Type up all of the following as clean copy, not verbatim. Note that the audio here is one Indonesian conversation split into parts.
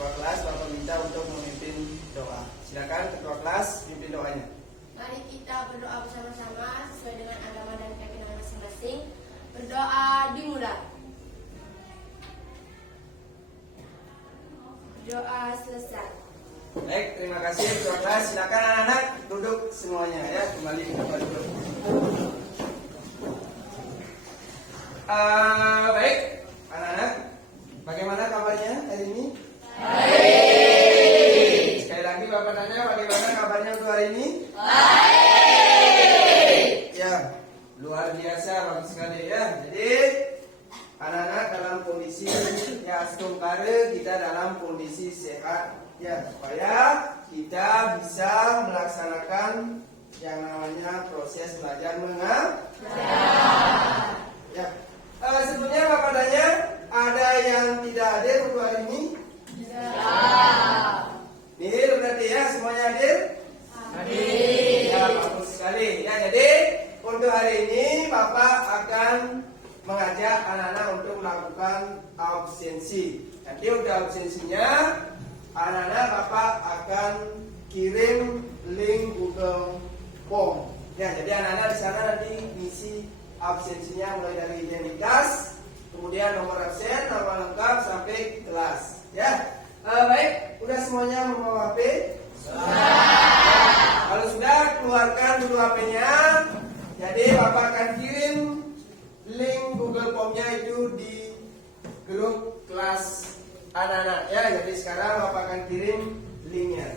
ketua kelas, Bapak minta untuk memimpin doa. Silakan ketua kelas pimpin doanya. Mari kita berdoa bersama-sama sesuai dengan agama dan keyakinan masing-masing. Berdoa dimulai. Doa selesai. Baik, terima kasih ketua kelas. Silakan anak-anak duduk semuanya ya, kembali ke tempat duduk. Baik, anak-anak, bagaimana kabarnya hari ini? Baik. Sekali lagi Bapak tanya, bagaimana kabarnya untuk hari ini? Baik. Ya, luar biasa, bagus sekali ya. Jadi anak-anak dalam kondisi ya setungkare, kita dalam kondisi sehat ya, supaya kita bisa melaksanakan yang namanya proses belajar mengajar. Ya. Sebelumnya Bapak tanya, ada yang tidak hadir untuk hari ini? Hadir berarti ya, semuanya hadir? Hadir. Ya, bagus sekali. Ya, jadi untuk hari ini Bapak akan mengajak anak-anak untuk melakukan absensi. Nanti untuk absensinya, anak-anak Bapak akan kirim link Google Form. Ya, jadi anak-anak di sana nanti ngisi absensinya mulai dari identitas, kemudian nomor absen, nama lengkap sampai kelas. Ya, baik, udah semuanya membawa HP? Sudah. Kalau sudah, keluarkan dulu HP-nya. Jadi Bapak akan kirim link Google Form-nya itu di grup kelas anak-anak. Ya, jadi sekarang Bapak akan kirim linknya.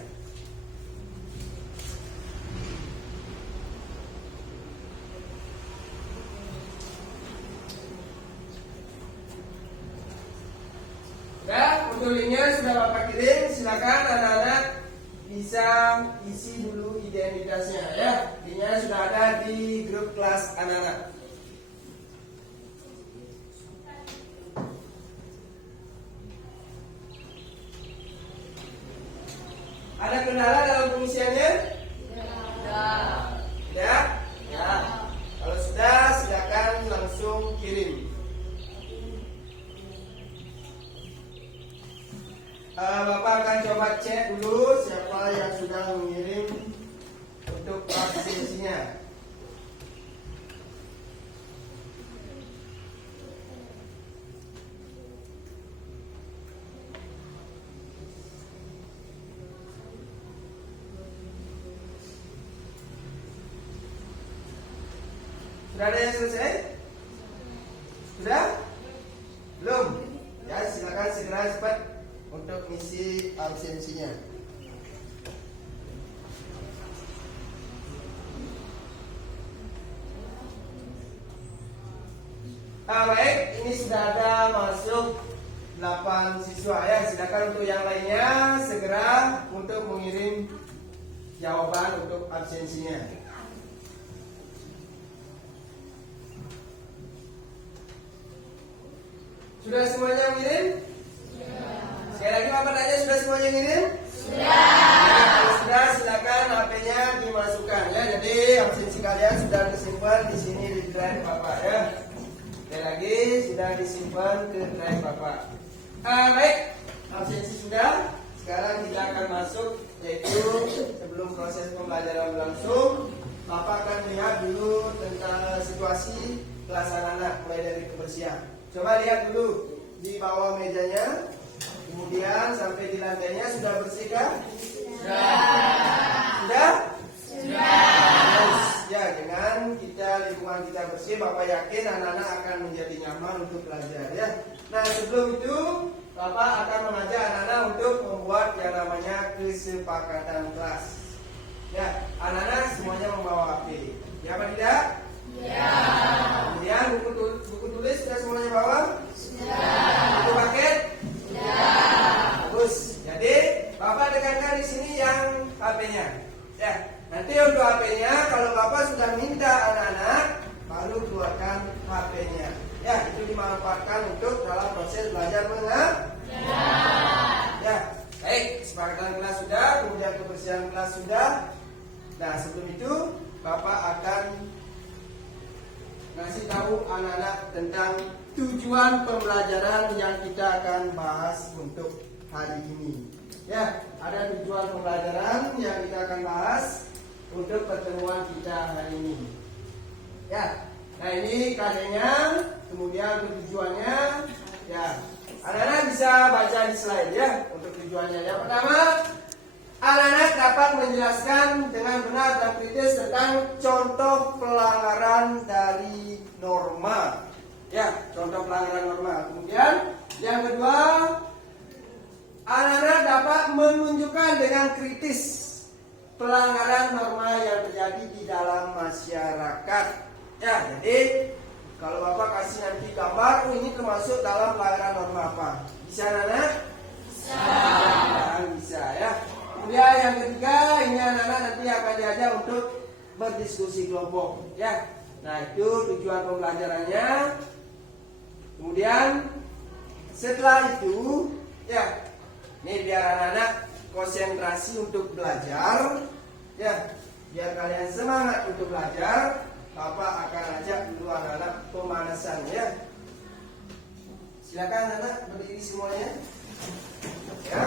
Sudah, untuk linknya sudah Bapak kirim. Silakan anak-anak bisa isi dulu identitasnya ya. Linknya sudah ada di grup kelas anak-anak. Ada kendala dalam pengisiannya? Tidak. Tidak? Ya. Kalau sudah, silakan langsung kirim. Bapak akan coba cek dulu siapa yang sudah mengirim untuk absensinya. Sudah ada yang selesai? Sudah? Belum? Ya, silakan segera cepat untuk isi absensinya. Baik, ini sudah ada masuk 8 siswa ya. Silakan untuk yang lainnya segera untuk mengirim jawaban untuk absensinya. Sudah semuanya mengirim? Sekali lagi Bapak tanya, sudah semuanya ngirim? Sudah. Kalau sudah, silakan HP-nya dimasukkan ya. Jadi absensi kalian sudah disimpan di sini di drive Bapak ya. Sekali lagi sudah disimpan ke drive Bapak. Baik, absensi sudah. Sekarang kita akan masuk, yaitu sebelum proses pembelajaran berlangsung, Bapak akan lihat dulu tentang situasi kelas anak-anak mulai dari kebersihan. Coba lihat dulu di bawah mejanya. Kemudian sampai di lantainya sudah bersih kan? Sudah? Ya, dengan lingkungan kita bersih, Bapak yakin anak-anak akan menjadi nyaman untuk belajar ya. Nah, sebelum itu Bapak akan mengajak anak-anak untuk membuat yang namanya kesepakatan kelas. Ya, anak-anak semuanya membawa HP. Ya apa tidak? Ya. Kemudian buku tulis sudah semuanya bawa? Sudah. Buku paket? Bagus. Jadi Bapak tekankan di sini yang HP-nya. Ya. Nanti untuk HP-nya kalau Bapak sudah minta anak-anak baru keluarkan HP-nya. Ya, itu dimanfaatkan untuk dalam proses belajar mengajar. Ya. Baik, kesepakatan kelas sudah, kemudian kebersihan kelas sudah. Nah, sebelum itu Bapak akan ngasih tahu anak-anak tentang tujuan pembelajaran yang kita akan bahas untuk hari ini. Ya, ada tujuan pembelajaran yang kita akan bahas untuk pertemuan kita hari ini. Ya, nah ini KD-nya, kemudian tujuannya. Ya, anak-anak bisa baca di slide ya untuk tujuannya. Yang pertama, anak-anak dapat menjelaskan dengan benar dan kritis tentang contoh pelanggaran dari norma. Ya, contoh pelanggaran norma. Kemudian yang kedua, anak-anak dapat menunjukkan dengan kritis pelanggaran norma yang terjadi di dalam masyarakat. Ya, jadi kalau Bapak kasih nanti gambar, ini termasuk dalam pelanggaran norma apa? Bisa anak-anak? Bisa ya. Kemudian yang ketiga, ini anak-anak nanti akan diajak untuk berdiskusi kelompok. Ya, nah itu tujuan pembelajarannya. Kemudian setelah itu, ya, ini biar anak-anak konsentrasi untuk belajar, ya, biar kalian semangat untuk belajar. Bapak akan ajak dulu anak-anak pemanasan ya. Silakan anak-anak berdiri semuanya. Ya.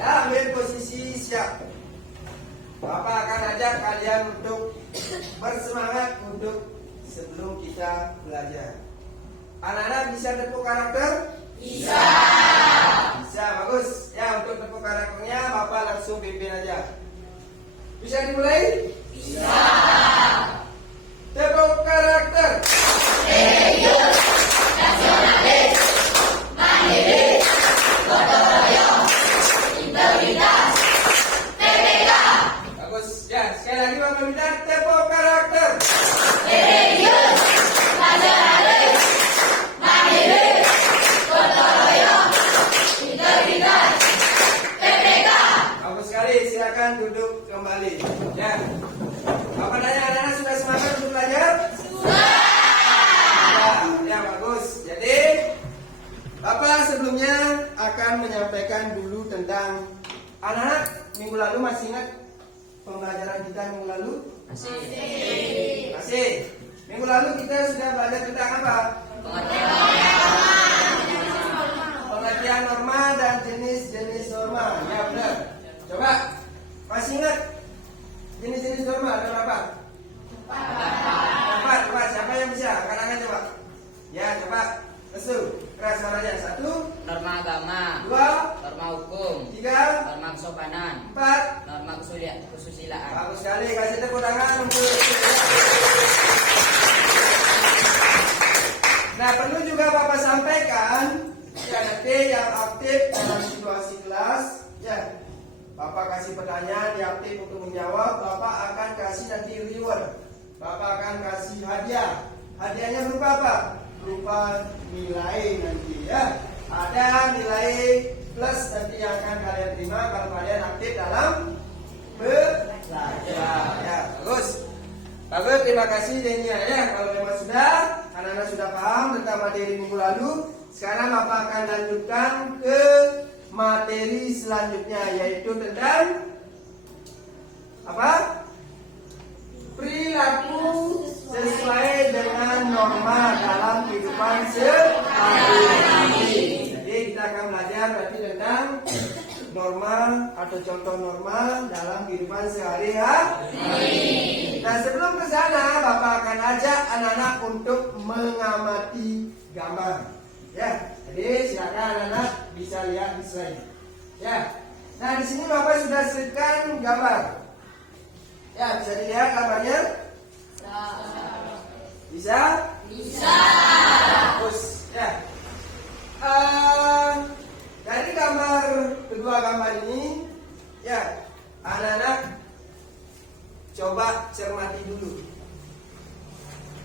Ya, ambil posisi siap. Bapak akan ajak kalian untuk bersemangat untuk sebelum kita belajar. Anak-anak bisa tepuk karakter? Bisa. Bisa, bagus. Ya, untuk tepuk karakternya Bapak langsung pimpin aja. Bisa dimulai? Bisa. Tepuk karakter. Serius, nasionalis, mandiri, gotong royong, integritas, TPK. Bagus. Ya, sekali lagi Bapak minta tepuk karakter. Serius, nasionalis, mandiri, gotong royong, integritas, TPK. Bagus sekali. Silakan duduk kembali. Ya. Bapak tanya anak-anak sudah semangat untuk belajar? Ya, bagus. Jadi Bapak sebelumnya akan menyampaikan dulu tentang anak-anak minggu lalu masih ingat pembelajaran kita minggu lalu? Masih. Minggu lalu kita sudah belajar tentang apa? Pengertian norma dan jenis-jenis norma. Ya benar. Coba masih ingat jenis-jenis norma ada berapa? Empat. Siapa yang bisa? Angkat coba. Ya, coba. Lesu. Keras suaranya. 1. Norma agama, 2. norma hukum, 3. norma kesopanan, 4. norma kesusilaan. Bagus sekali. Kasih tepuk tangan untuk. Nah, perlu juga Bapak sampaikan ya nanti yang aktif dalam situasi kelas, ya. Bapak kasih pertanyaan, yang aktif untuk menjawab, Bapak akan kasih nanti reward. Bapak akan kasih hadiah. Hadiahnya berupa apa? Berupa nilai nanti ya. Ada nilai plus nanti yang akan kalian terima kalau kalian aktif dalam belajar. Ya, bagus. Bagus, terima kasih Denia ya. Kalau memang sudah, anak-anak sudah paham tentang materi minggu lalu, sekarang Bapak akan lanjutkan ke materi selanjutnya, yaitu tentang apa? Perilaku sesuai dengan norma dalam kehidupan sehari-hari. Jadi kita akan belajar berarti tentang norma atau contoh norma dalam kehidupan sehari-hari. Nah, sebelum ke sana, Bapak akan ajak anak-anak untuk mengamati gambar. Ya, jadi silakan anak-anak bisa lihat di slide. Ya, nah di sini Bapak sudah sebutkan gambar. Ya, bisa dilihat gambarnya? Bisa? Bisa. Bagus. Ya. Dari gambar kedua gambar ini, ya, anak-anak coba cermati dulu.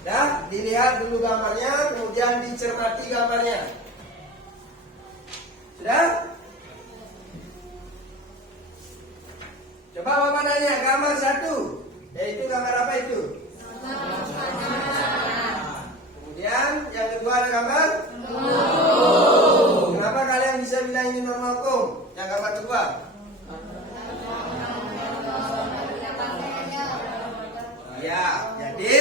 Ya, dilihat dulu gambarnya, kemudian dicermati gambarnya. Sudah? Coba Bapak nanya, gambar 1, yaitu gambar apa itu? Kemudian yang kedua ada gambar? Kenapa kalian bisa bilang ini norma hukum? Yang gambar kedua? Ya, jadi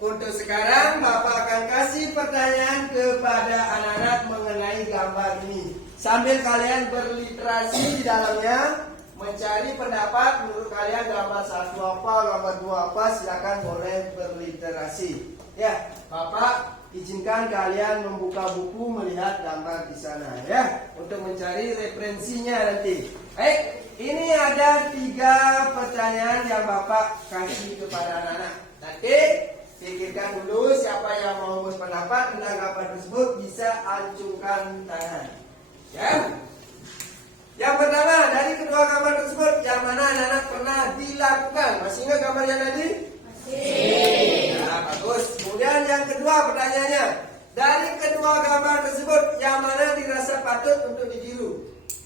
untuk sekarang Bapak akan kasih pertanyaan kepada anak-anak gambar ini. Sambil kalian berliterasi di dalamnya, mencari pendapat menurut kalian gambar 1 apa, gambar 2 apa, silakan boleh berliterasi. Ya, Bapak izinkan kalian membuka buku melihat gambar di sana ya, untuk mencari referensinya nanti. Baik, ini ada 3 pertanyaan yang Bapak kasih kepada anak-anak. Nanti pikirkan dulu siapa yang mau berpendapat tentang gambar tersebut, bisa acungkan tangan. Ya. Yang pertama, dari kedua gambar tersebut, yang mana anak-anak pernah dilakukan? Masih ingat gambarnya tadi? Masih. Nah, bagus. Kemudian yang kedua pertanyaannya, dari kedua gambar tersebut, yang mana dirasa patut untuk ditiru?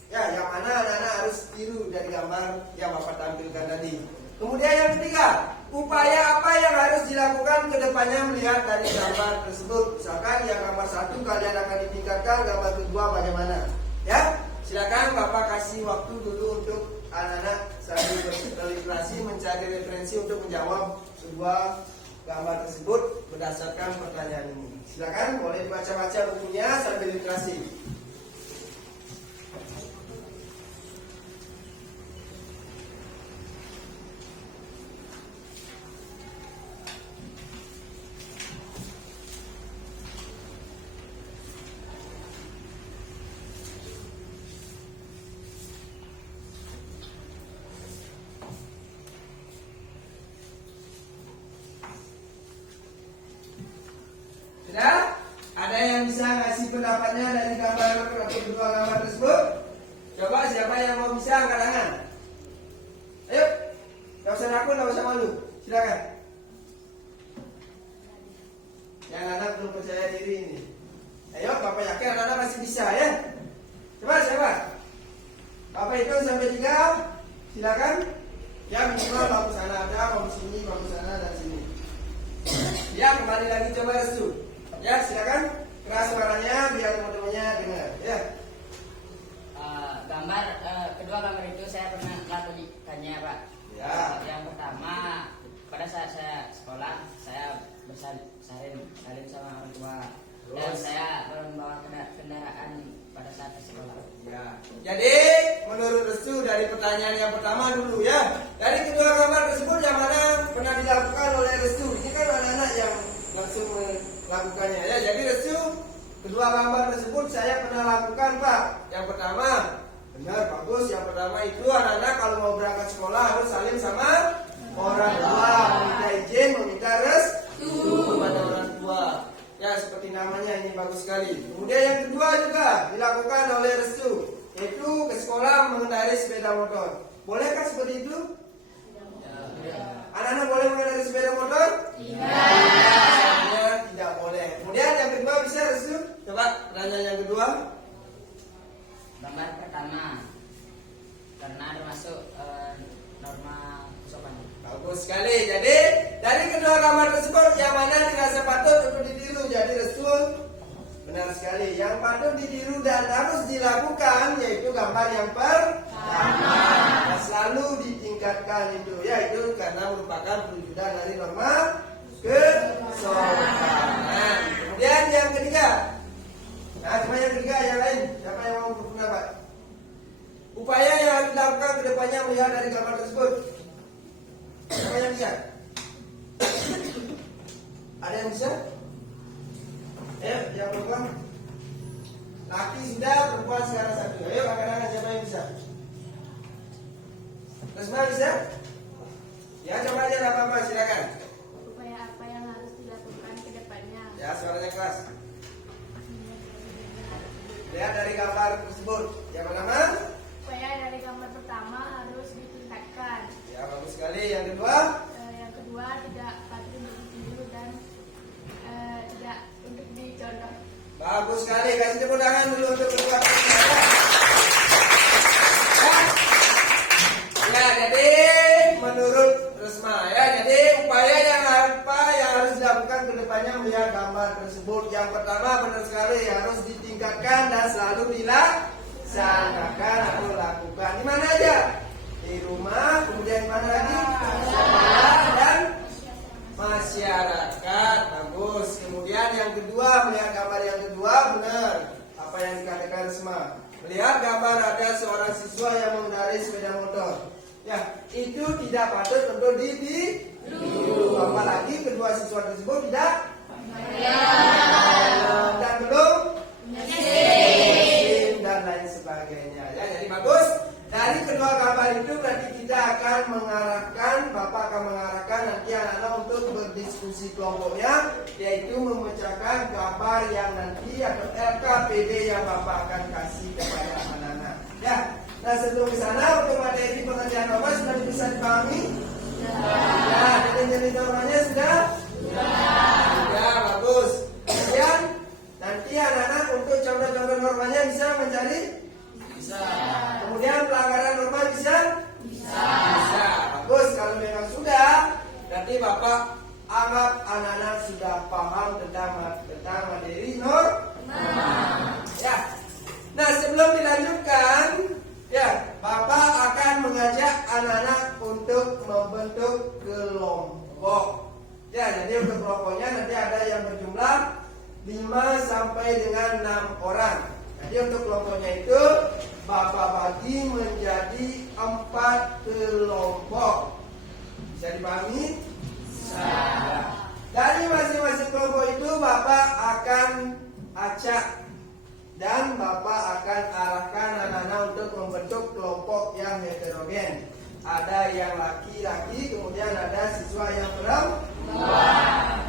Ya, yang mana anak-anak harus tiru dari gambar yang Bapak tampilkan tadi. Kemudian yang ketiga, upaya apa yang harus dilakukan ke depannya melihat dari gambar tersebut? Misalkan yang gambar 1 kalian akan ditingkatkan, gambar kedua bagaimana? Ya, silakan Bapak kasih waktu dulu untuk anak-anak sambil berliterasi mencari referensi untuk menjawab kedua gambar tersebut berdasarkan pertanyaan ini. Silakan boleh baca-baca bukunya sambil literasi. Sudah? Ada yang bisa ngasih pendapatnya dari gambar atau kedua gambar tersebut? Coba siapa yang mau bisa angkat tangan? Ayo, gak usah takut, gak usah malu. Silakan. Yang anak belum percaya diri ini. Ayo, Bapak yakin anak-anak masih bisa ya? Coba siapa? Bapak hitung sampai 3. Silakan. Ya minimal bagus sana ada, bagus sini, bagus sana dan sini. Ya kembali lagi coba restu. Ya silakan, keras suaranya biar teman-temannya dengar. Ya. Kedua gambar itu saya pernah lakukannya Pak. Ya. Yang pertama, pada saat saya sekolah, saya bersalin sama orang tua. Dan Terus? saya membawa kendaraan pada saat ke sekolah. Ya. Jadi menurut restu dari pertanyaan yang pertama dulu ya. Dari kedua gambar tersebut yang mana pernah dilakukan oleh restu? Ini kan anak-anak yang langsung melakukannya ya. Jadi restu kedua gambar tersebut saya pernah lakukan Pak. Yang pertama, benar bagus. Yang pertama itu anak-anak kalau mau berangkat sekolah harus saling sama orang tua, meminta izin, meminta restu kepada orang tua. Ya seperti namanya ini bagus sekali. Kemudian yang kedua juga dilakukan oleh restu, yaitu ke sekolah mengendarai sepeda motor. Bolehkah seperti itu? Anak-anak boleh mengendarai sepeda motor? Tidak. Tidak boleh. Kemudian yang kedua bisa restu? Coba pertanyaan yang kedua. Gambar pertama, karena termasuk norma kesopanan. Bagus sekali. Jadi dari kedua gambar tersebut yang mana dirasa patut untuk ditiru? Jadi restu benar sekali. Yang patut ditiru dan harus dilakukan yaitu gambar yang pertama. Nah, selalu ditingkatkan itu, yaitu karena merupakan perwujudan dari norma kesopanan. Kemudian yang ketiga. Nah, coba yang ketiga yang lain. Siapa yang mau berpendapat? Upaya yang harus dilakukan ke depannya melihat dari gambar tersebut. Siapa yang bisa? Ada yang bisa? Ayo, yang perempuan. Laki sudah, perempuan sekarang 1. Ayo, kadang-kadang siapa yang bisa? Semua bisa? Ya, coba aja, tidak apa-apa, silakan. Upaya apa yang harus dilakukan ke depannya? Ya, suaranya keras. Lihat dari gambar tersebut. Yang pertama? Upaya dari gambar pertama harus ditingkatkan. Ya, bagus sekali. Yang kedua? Yang kedua tidak patut untuk ditiru dan tidak untuk dicontoh. Bagus sekali. Kasih tepuk tangan dulu untuk kedua. Ya, jadi menurut Resma ya, jadi upaya yang apa yang harus dilakukan ke depannya melihat gambar tersebut. Yang pertama benar sekali harus ditingkatkan dan selalu dilaksanakan atau lakukan. Di mana aja? Di rumah, kemudian di mana lagi? Sekolah dan masyarakat. Bagus. Kemudian yang kedua melihat gambar yang kedua benar apa yang dikatakan sama. Melihat gambar ada seorang siswa yang mengendarai sepeda motor. Ya, itu tidak patut untuk ditiru. Apalagi kedua siswa tersebut tidak dan belum musim dan lain sebagainya. Ya, jadi bagus. Dari kedua gambar itu berarti kita akan Bapak akan mengarahkan nanti anak-anak untuk berdiskusi kelompoknya, yaitu memecahkan gambar yang nanti atau LKPD yang Bapak akan kasih kepada anak-anak. Ya, nah sebelum ke sana untuk materi pengertian Bapak sudah bisa dipahami? Ya, jenis normanya sudah? Ya, bagus. Kemudian nanti anak-anak untuk contoh-contoh normanya bisa mencari? Bisa. Kemudian pelanggaran norma bisa? Bisa. Bagus, kalau memang sudah, berarti Bapak anggap anak-anak sudah paham tentang materi norma. Ya. Nah, sebelum dilanjutkan, ya, Bapak akan mengajak anak-anak untuk membentuk kelompok. Ya, jadi untuk kelompoknya nanti ada yang berjumlah 5 sampai dengan 6 orang. Jadi untuk kelompoknya itu Bapak bagi menjadi 4 kelompok. Bisa dipahami? Bisa. Dari masing-masing kelompok itu Bapak akan acak dan Bapak akan arahkan anak-anak untuk membentuk kelompok yang heterogen. Ada yang laki-laki, kemudian ada siswa yang perempuan.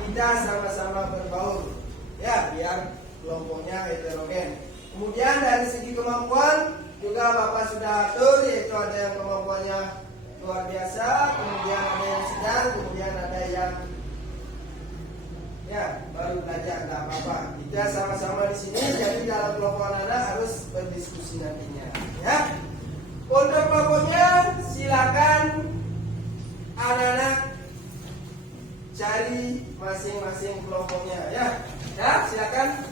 Kita sama-sama berbaur. Ya, biar kelompoknya heterogen. Kemudian dari segi kemampuan juga Bapak sudah atur, yaitu ada yang kemampuannya luar biasa, kemudian ada yang sedang, kemudian ada yang ya baru belajar. Nggak apa-apa. Kita sama-sama di sini. Jadi dalam kelompok anak harus berdiskusi nantinya. Ya. Untuk kelompoknya silakan anak-anak cari masing-masing kelompoknya. Ya, ya silakan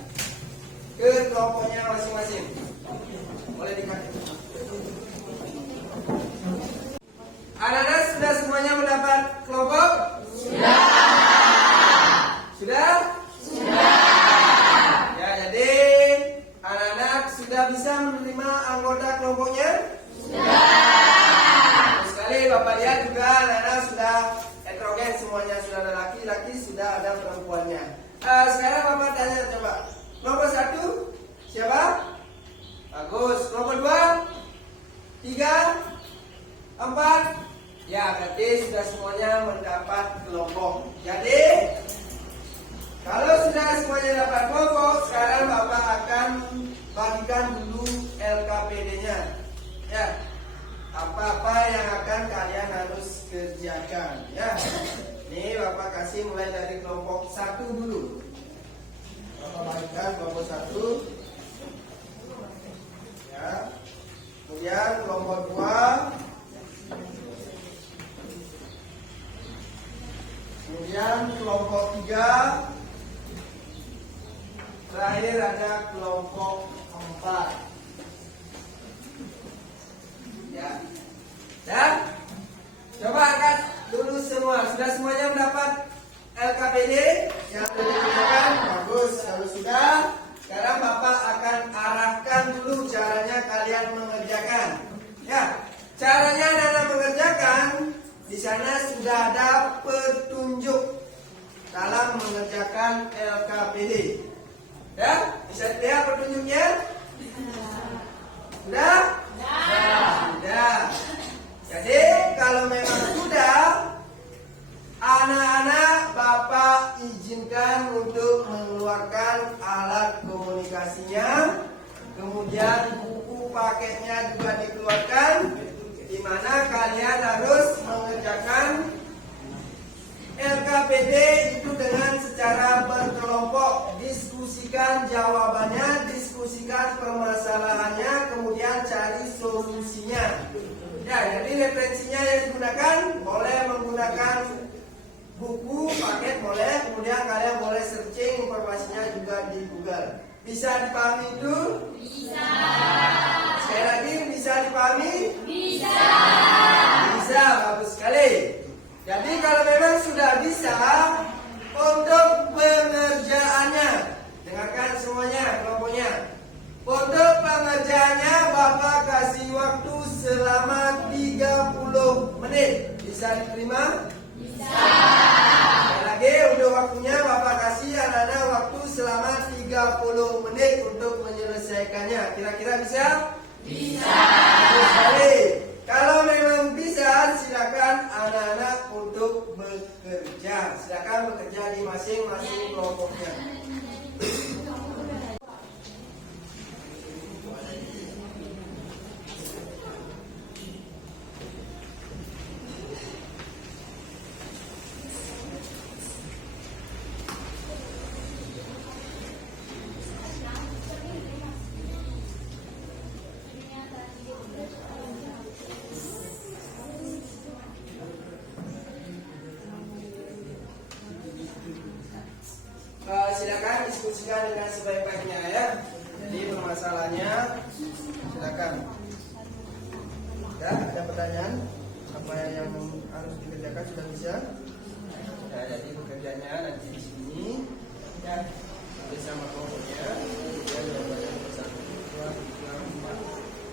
ke kelompoknya masing-masing. Boleh dikasih. Anak-anak sudah semuanya mendapat kelompok? Sudah. Sudah? Sudah. Ya, jadi anak-anak sudah bisa menerima anggota kelompoknya? Sudah. Sekali Bapak lihat juga anak-anak sudah heterogen semuanya, sudah ada laki-laki, sudah ada perempuannya. Sekarang Bapak tanya coba. Kelompok 1 siapa? Bagus. Kelompok 2, 3, 4. Ya, berarti sudah semuanya mendapat kelompok. Jadi kalau sudah semuanya dapat kelompok, sekarang Bapak akan bagikan dulu LKPD-nya. Ya, apa-apa yang akan kalian harus kerjakan. Ya, ini Bapak kasih mulai dari kelompok 1 dulu. Bapak bagikan kelompok 1. Ya, kemudian kelompok 2. Kemudian kelompok 3. Terakhir ada kelompok 4. Ya. Dan coba angkat dulu semua. Sudah semuanya mendapat LKPD yang diberikan? Bagus. Kalau sudah, sekarang Bapak akan arahkan dulu caranya kalian mengerjakan. Ya, caranya anak mengerjakan di sana sudah ada petunjuk dalam mengerjakan LKPD. Ya, bisa dilihat petunjuknya? Sudah? Sudah. Jadi kalau memang sudah, anak-anak Bapak izinkan untuk mengeluarkan alat komunikasinya, kemudian buku paketnya juga dikeluarkan, di mana kalian harus mengerjakan LKPD itu dengan secara berkelompok. Diskusikan jawabannya, diskusikan permasalahannya, kemudian cari solusinya. Ya, jadi referensinya yang digunakan boleh menggunakan buku paket boleh, kemudian kalian boleh searching informasinya juga di Google. Bisa dipahami itu? Bisa. Sekali lagi, bisa dipahami? Bisa. Bisa, bagus sekali. Jadi kalau memang sudah bisa, untuk pengerjaannya, dengarkan semuanya kelompoknya. Untuk pengerjaan Kerjanya Bapak kasih waktu selama 30 menit. Bisa diterima? Bisa. Sekali lagi untuk waktunya Bapak kasih anak-anak waktu selama 30 menit untuk menyelesaikannya. Kira-kira bisa? Bisa. Sekali. Kalau memang bisa, silakan anak-anak untuk bekerja. Silakan bekerja di masing-masing kelompoknya. Silakan diskusikan dengan sebaik-baiknya ya. Jadi permasalahannya silakan. Ya, ada pertanyaan? Apa yang harus dikerjakan sudah bisa? Ya, jadi bekerjanya nanti di sini ya bersama kelompoknya. Ya, jawabannya nomor 1, 2, 3, 4.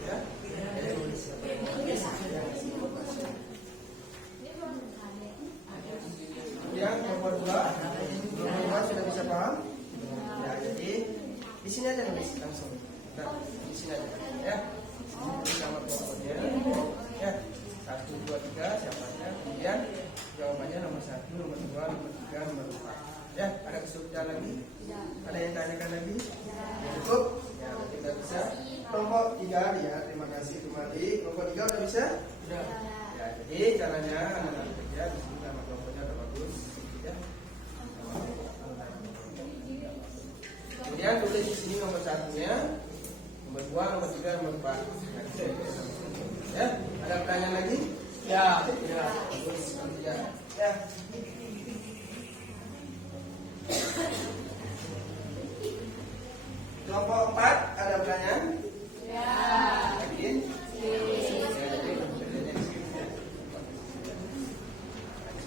Ya. Jadi tulis siapa yang mau yang nomor 2 sudah bisa paham? Ya, jadi di sini aja nulis langsung. Nah, di sini aja ya. Sama kelompoknya. Ya. 1, 2, 3 siapanya. Kemudian jawabannya nomor 1, nomor 2, nomor 3, nomor 4. Ya, ada kesulitan lagi? Ada yang tanyakan lagi? Ya, cukup? Ya, berarti kita bisa. Kelompok 3 ya, terima kasih kembali. Kelompok 3 udah bisa? Sudah. Ya, jadi caranya anak-anak bekerja di sini nama kelompoknya udah bagus. Ya. Kemudian tulis di sini nomor 1-nya, nomor 2, nomor 3, nomor 4. Ya, ada pertanyaan lagi? Ya, ya. Bagus, ya. Ya. Kelompok 4 ada pertanyaan? Ya. Yakin? Ya, jadi kerjanya di sini ya.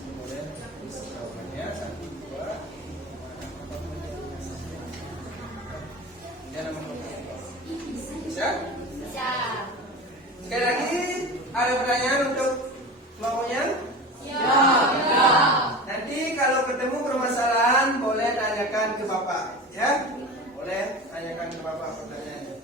Kemudian tulis jawabannya 1, 2. Dia nama kelompok. Bisa? Bisa. Sekali lagi, ada pertanyaan untuk kelompoknya? Ya. Nanti kalau ketemu permasalahan boleh tanyakan ke Bapak, ya? Boleh tanyakan ke Bapak pertanyaannya.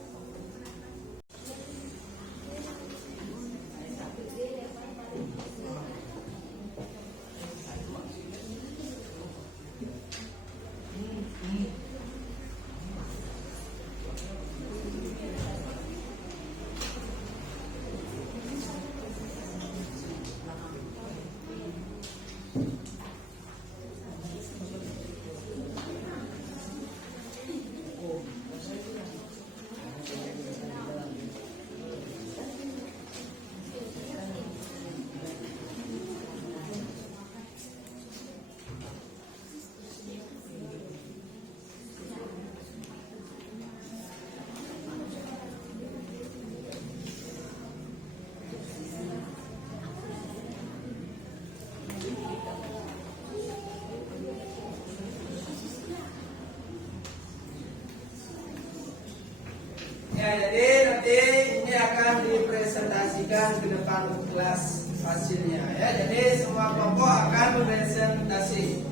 Ya, jadi nanti ini akan dipresentasikan ke depan kelas hasilnya ya. Jadi semua kelompok akan berpresentasi.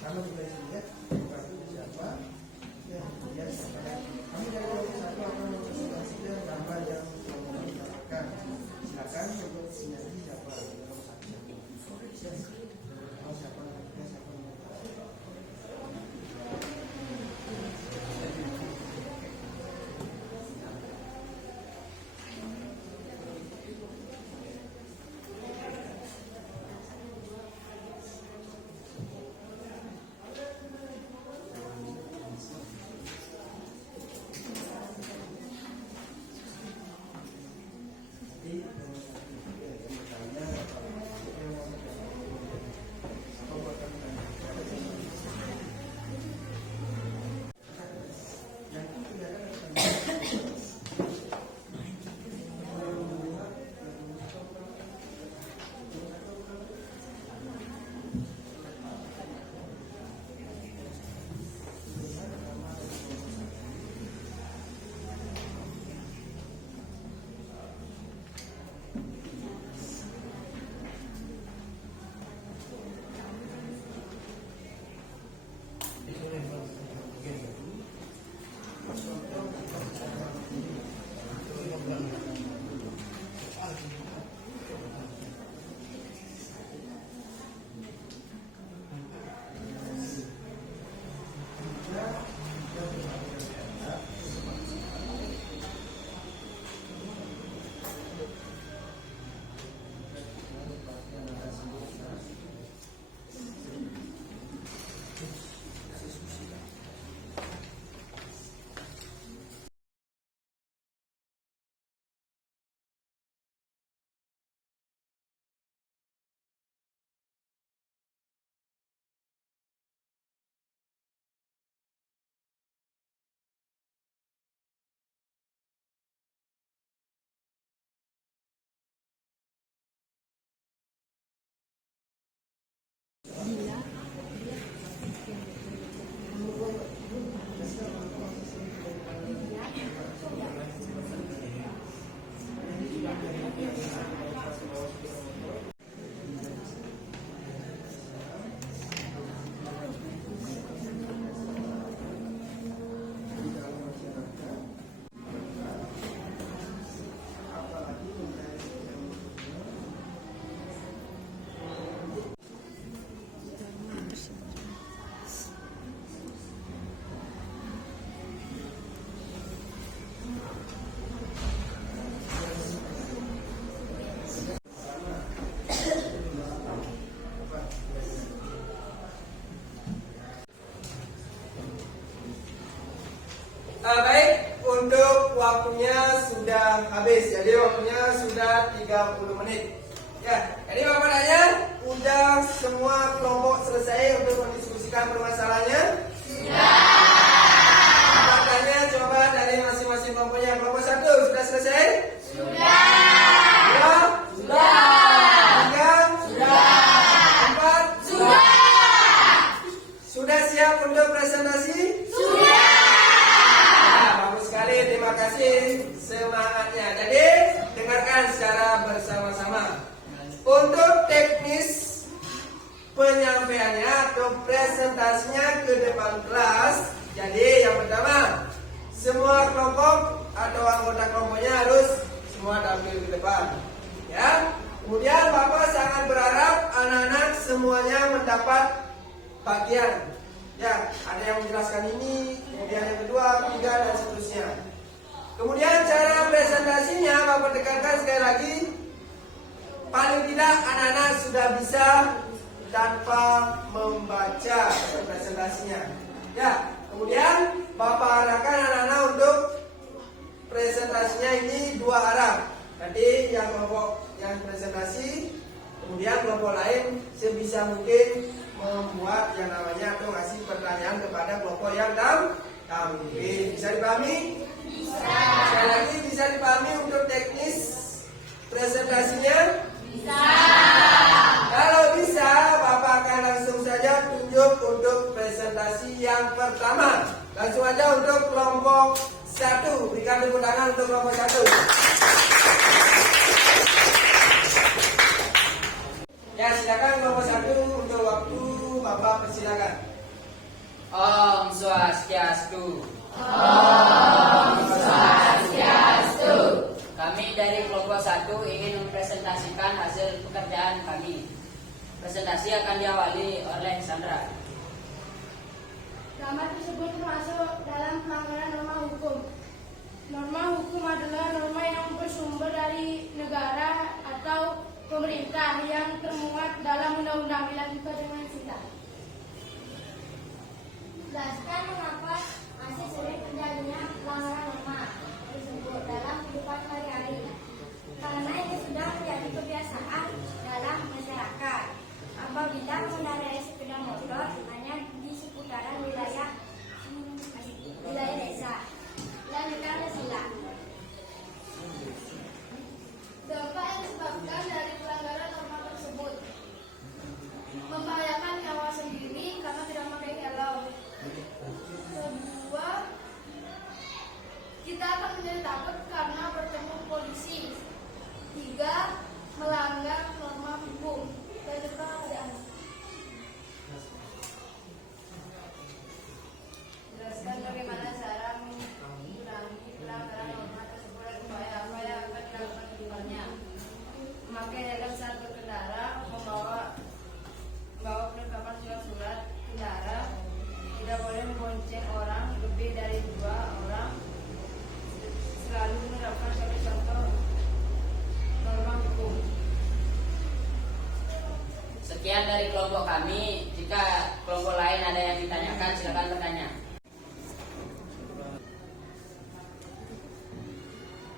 Kalau kita lihat Baik, untuk waktunya sudah habis. Jadi waktunya sudah 30 menit. Ya, jadi Bapak nanya, udah semua kelompok selesai untuk mendiskusikan permasalahannya? Bapak tanya coba dari masing-masing kelompoknya. Kelompok 1 sudah selesai? Sudah. 2? Sudah. 3? Sudah. 4? Sudah. Sudah siap untuk presentasi? Sudah. Bagus sekali, terima kasih semangatnya. Jadi dengarkan secara bersama-sama. Untuk teknis penyampaiannya atau presentasinya ke depan kelas. Jadi yang pertama, semua kelompok atau anggota kelompoknya harus semua tampil ke depan. Ya. Kemudian Bapak sangat berharap anak-anak semuanya mendapat bagian. Ya, ada yang menjelaskan ini, kemudian yang kedua, ketiga, dan seterusnya. Kemudian cara presentasinya Bapak tekankan sekali lagi, paling tidak anak-anak sudah bisa tanpa membaca presentasinya. Ya, kemudian Bapak arahkan anak-anak untuk presentasinya ini 2 arah. Nanti yang kelompok yang presentasi, kemudian kelompok lain sebisa mungkin membuat yang namanya atau ngasih pertanyaan kepada kelompok yang tampil. Bisa dipahami? Bisa. Sekali lagi bisa dipahami untuk teknis presentasinya? Bisa. Kalau bisa, Bapak akan langsung saja tunjuk untuk presentasi yang pertama. Langsung aja untuk kelompok 1. Berikan tepuk tangan untuk kelompok 1. Ya, silakan kelompok 1 untuk waktu Bapak persilakan. Om Swastiastu. Om Swastiastu. Kami dari kelompok 1 ingin mempresentasikan hasil pekerjaan kami. Presentasi akan diawali oleh Sandra. Gambar tersebut termasuk dalam pelanggaran norma hukum. Norma hukum adalah norma yang bersumber dari negara atau pemerintah yang termuat dalam undang-undang. Dilanjutkan dengan Sita. Jelaskan mengapa masih sering terjadinya pelanggaran norma tersebut dalam kehidupan sehari-hari. Karena ini sudah menjadi kebiasaan dalam masyarakat. Apabila mengendarai sepeda motor hanya di seputaran wilayah desa. Lanjutkan Sila. Dampak yang disebabkan dari pelanggaran norma tersebut membahayakan nyawa sendiri karena tidak memakai helm. Kedua, kita akan menjadi takut karena bertemu polisi. 3, melanggar norma hukum. Lanjutkan ada anak. Jelaskan bagaimana cara mengurangi pelanggaran norma tersebut dan upaya apa yang akan dilakukan ke depannya. Memakai helm saat berkendara, membawa perlengkapan surat kendara, tidak boleh membonceng orang lebih dari 2 orang, selalu menerapkan contoh norma hukum. Sekian dari kelompok kami. Jika kelompok lain ada yang ditanyakan, silakan bertanya.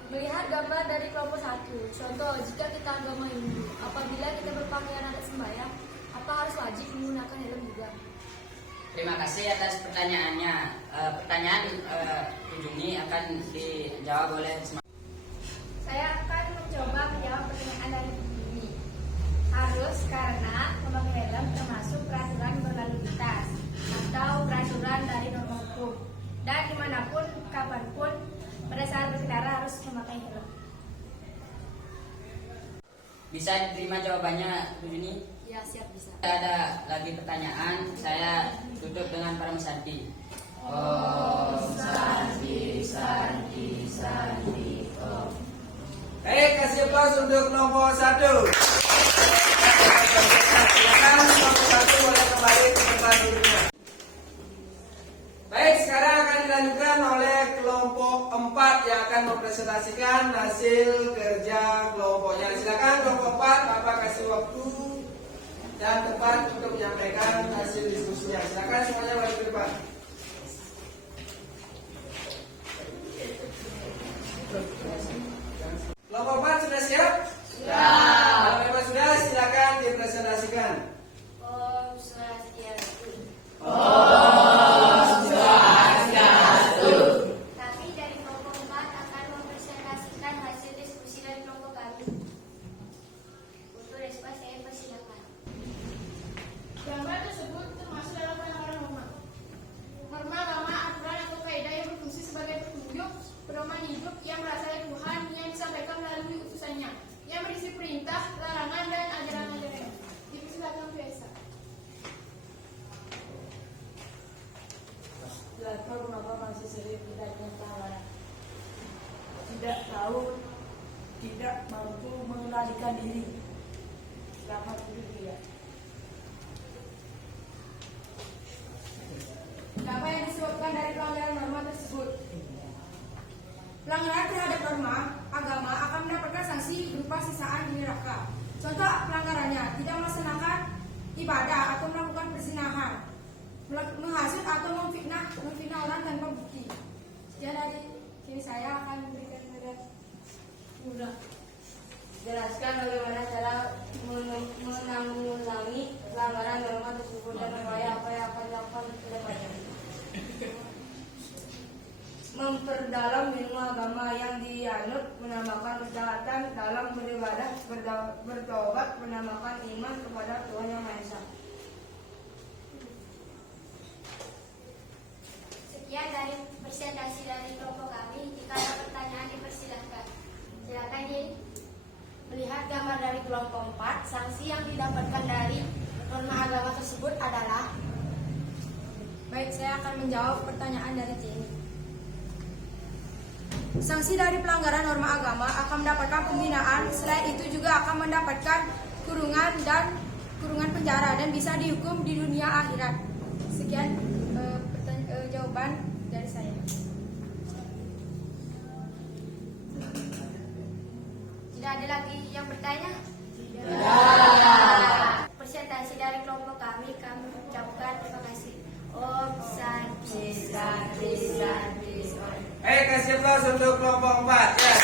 Melihat gambar dari kelompok 1, contoh jika kita agama Hindu, apabila kita berpakaian adat sembahyang, apa harus wajib menggunakan helm juga? Terima kasih atas pertanyaannya. Pertanyaan ini akan dijawab oleh Ismail. Saya akan mencoba menjawab pertanyaan dari ini. Harus karena memakai helm termasuk peraturan berlalu lintas atau peraturan dari norma hukum. Dan dimanapun, kapanpun, pada saat berkendara harus memakai helm. Bisa diterima jawabannya, Bu Juni? Ya, siap, bisa. Tidak ada lagi pertanyaan, saya tutup dengan Param Santi. Om Santi, Santi, Santi, Om. Baik, kasih aplaus untuk kelompok 1. Silakan kelompok 1 boleh kembali ke tempat duduknya. Baik, sekarang akan dilanjutkan oleh kelompok 4 yang akan mempresentasikan hasil kerja kelompoknya. Silakan kelompok 4, Bapak kasih waktu dan tempat untuk menyampaikan hasil diskusinya. Silakan semuanya balik ke depan. mengapa masih sering terjadinya pelanggaran? Tidak tahu, tidak mampu mengendalikan diri. Selamat hidup dia. Apa yang disebutkan dari pelanggaran norma tersebut? Pelanggaran terhadap norma agama akan mendapatkan sanksi berupa siksaan di neraka. Contoh pelanggarannya: tidak melaksanakan ibadah atau melakukan perzinahan, menghasut atau memfitnah orang tanpa bukti. Sekian dari sini, saya akan memberikan mudah. Jelaskan bagaimana cara menanggulangi pelanggaran norma tersebut dan upaya apa yang akan dilakukan ke depannya. Memperdalam ilmu agama yang dianut, menambahkan ketaatan dalam beribadah, bertobat, menambahkan iman kepada Tuhan Yang Maha Esa. Sekian dari presentasi dari kelompok kami. Jika ada pertanyaan dipersilahkan. Silakan Jin. Melihat gambar dari kelompok 4, sanksi yang didapatkan dari norma agama tersebut adalah. Baik, saya akan menjawab pertanyaan dari Jenny. Sanksi dari pelanggaran norma agama akan mendapatkan pembinaan. Selain itu juga akan mendapatkan kurungan penjara dan bisa dihukum di dunia akhirat. Sekian jawaban dari saya. Tidak ada lagi yang bertanya? Presentasi dari kelompok kami ucapkan terima kasih. Om Santi Santi Santi. Kasih aplaus untuk kelompok 4 ya.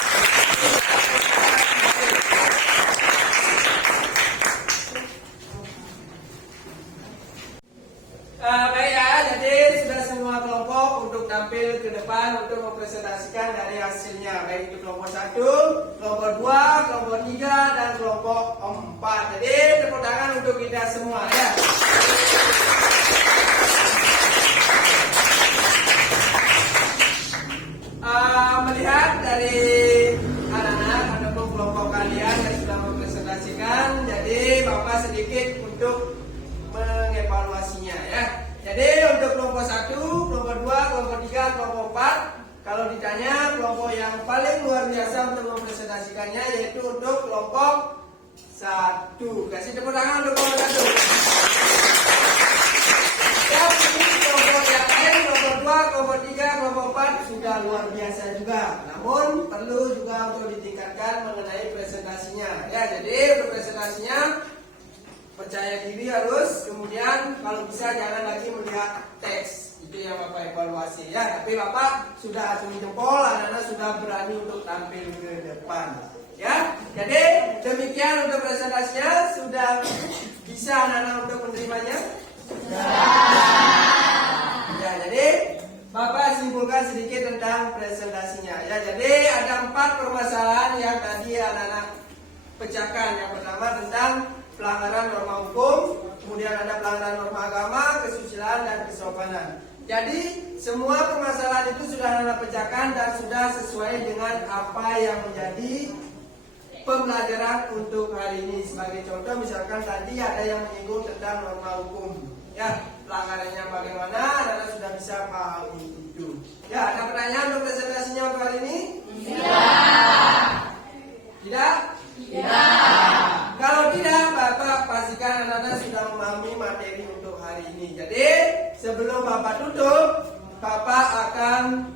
Baik ya, jadi sudah semua kelompok untuk tampil ke depan untuk mempresentasikan dari hasilnya, baik itu kelompok 1, kelompok 2, kelompok 3, dan kelompok 4. Jadi tepuk tangan untuk kita semua ya. Melihat dari anak-anak ataupun kelompok kalian yang sudah mempresentasikan, jadi Bapak sedikit untuk mengevaluasinya ya. Jadi untuk kelompok 1, kelompok 2, kelompok 3, kelompok 4, kalau ditanya kelompok yang paling luar biasa untuk mempresentasikannya yaitu untuk kelompok 1. Kasih tepuk tangan untuk kelompok 1. Ya, kelompok yang lain, kelompok 2, kelompok 3, kelompok 4 sudah luar biasa juga. Namun perlu juga untuk ditingkatkan mengenai presentasinya. Ya, jadi untuk presentasinya percaya diri harus, kemudian kalau bisa jangan lagi melihat teks. Itu yang Bapak evaluasi ya. Tapi Bapak sudah acungi jempol, anak-anak sudah berani untuk tampil ke depan. Ya, jadi demikian untuk presentasinya. Sudah bisa anak-anak untuk menerimanya? Ya, jadi Bapak simpulkan sedikit tentang presentasinya. Ya, jadi ada 4 permasalahan yang tadi anak-anak pecahkan. Yang pertama tentang pelanggaran norma hukum, kemudian ada pelanggaran norma agama, kesusilaan dan kesopanan. Jadi semua permasalahan itu sudah anak pecahkan dan sudah sesuai dengan apa yang menjadi pembelajaran untuk hari ini. Sebagai contoh misalkan tadi ada yang menyinggung tentang norma hukum. Ya, pelanggarannya bagaimana, anak sudah bisa pahami itu. Ya, ada pertanyaan untuk presentasinya untuk hari ini? Tidak. Tidak? Tidak. Kalau tidak, Bapak pastikan anak-anak sudah memahami materi untuk hari ini. Jadi, sebelum Bapak tutup, Bapak akan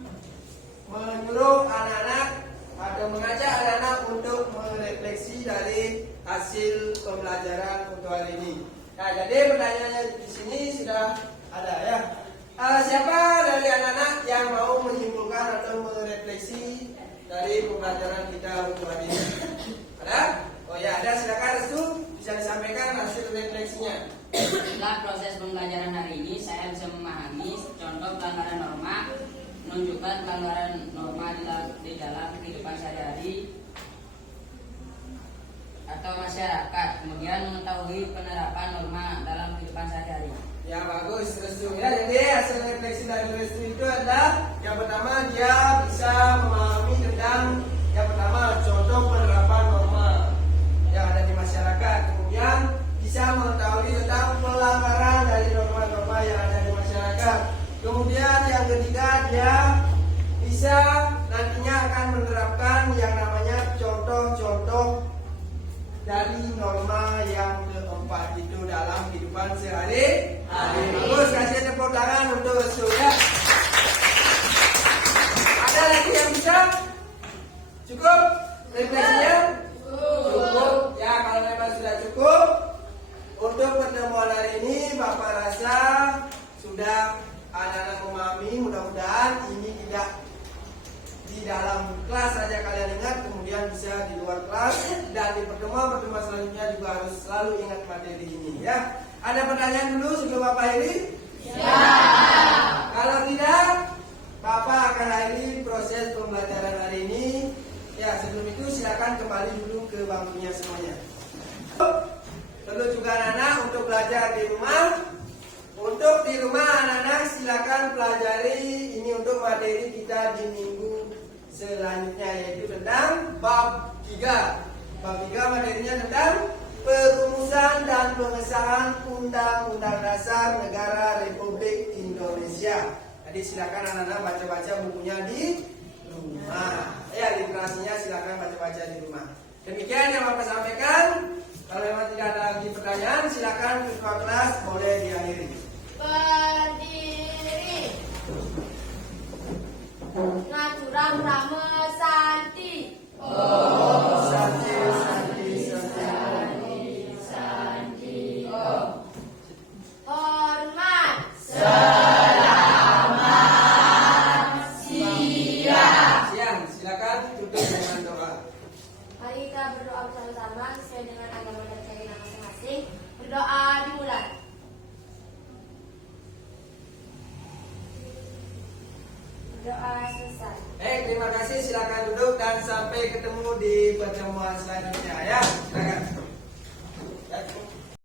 menyuruh anak-anak atau mengajak anak-anak untuk merefleksi dari hasil pembelajaran untuk hari ini. Nah, jadi pertanyaannya di sini sudah ada ya. Siapa dari anak-anak yang mau menyimpulkan atau merefleksi dari pembelajaran kita untuk hari ini? Ada? Oh ya, ada. Silakan Restu, bisa disampaikan hasil refleksinya. Setelah proses pembelajaran hari ini, saya bisa memahami contoh pelanggaran norma, menunjukkan pelanggaran norma di dalam kehidupan sehari-hari atau masyarakat, kemudian mengetahui penerapan norma dalam kehidupan sehari-hari. Ya, bagus Restu ya. Jadi hasil refleksi dari Restu itu adalah yang pertama dia bisa memahami tentang yang pertama contoh penerapan norma yang ada di masyarakat, kemudian bisa mengetahui tentang pelanggaran dari norma-norma yang ada di masyarakat, Kemudian yang ketiga, dia bisa nantinya akan menerapkan yang namanya contoh-contoh dari norma yang keempat itu dalam kehidupan sehari-hari. Bagus, kasih tepuk tangan untuk Surya. Ada lagi yang bisa? Cukup? Refleksinya? Cukup. Ya, kalau memang sudah cukup untuk pertemuan hari ini, Bapak rasa sudah anak-anak memahami. Mudah-mudahan ini tidak di dalam kelas saja kalian ingat, kemudian bisa di luar kelas, dan di pertemuan-pertemuan selanjutnya juga harus selalu ingat materi ini ya. Ada pertanyaan dulu sebelum Bapak akhiri? Ya. Kalau tidak, Bapak akan akhiri proses pembelajaran hari ini. Ya, sebelum itu silakan kembali dulu ke bangkunya semuanya. Perlu juga anak-anak untuk belajar di rumah. Untuk di rumah anak-anak silakan pelajari ini untuk materi kita di minggu selanjutnya, yaitu tentang bab 3. Bab 3 materinya tentang perumusan dan pengesahan Undang-Undang Dasar Negara Republik Indonesia. Jadi silakan anak-anak baca-baca bukunya di rumah. Ya, literasinya silakan baca-baca di rumah. Demikian yang Bapak sampaikan. Kalau memang tidak ada lagi pertanyaan, silakan ketua kelas boleh diakhiri. Berdiri. Ngaturan Rame Santi. Santi. Hormat. Siang, silakan tutup dengan doa. Mari kita berdoa bersama-sama sesuai dengan agama dan keyakinan masing-masing. Berdoa dimulai. Doa selesai. Terima kasih, silakan duduk dan sampai ketemu di pertemuan selanjutnya ya. Silakan.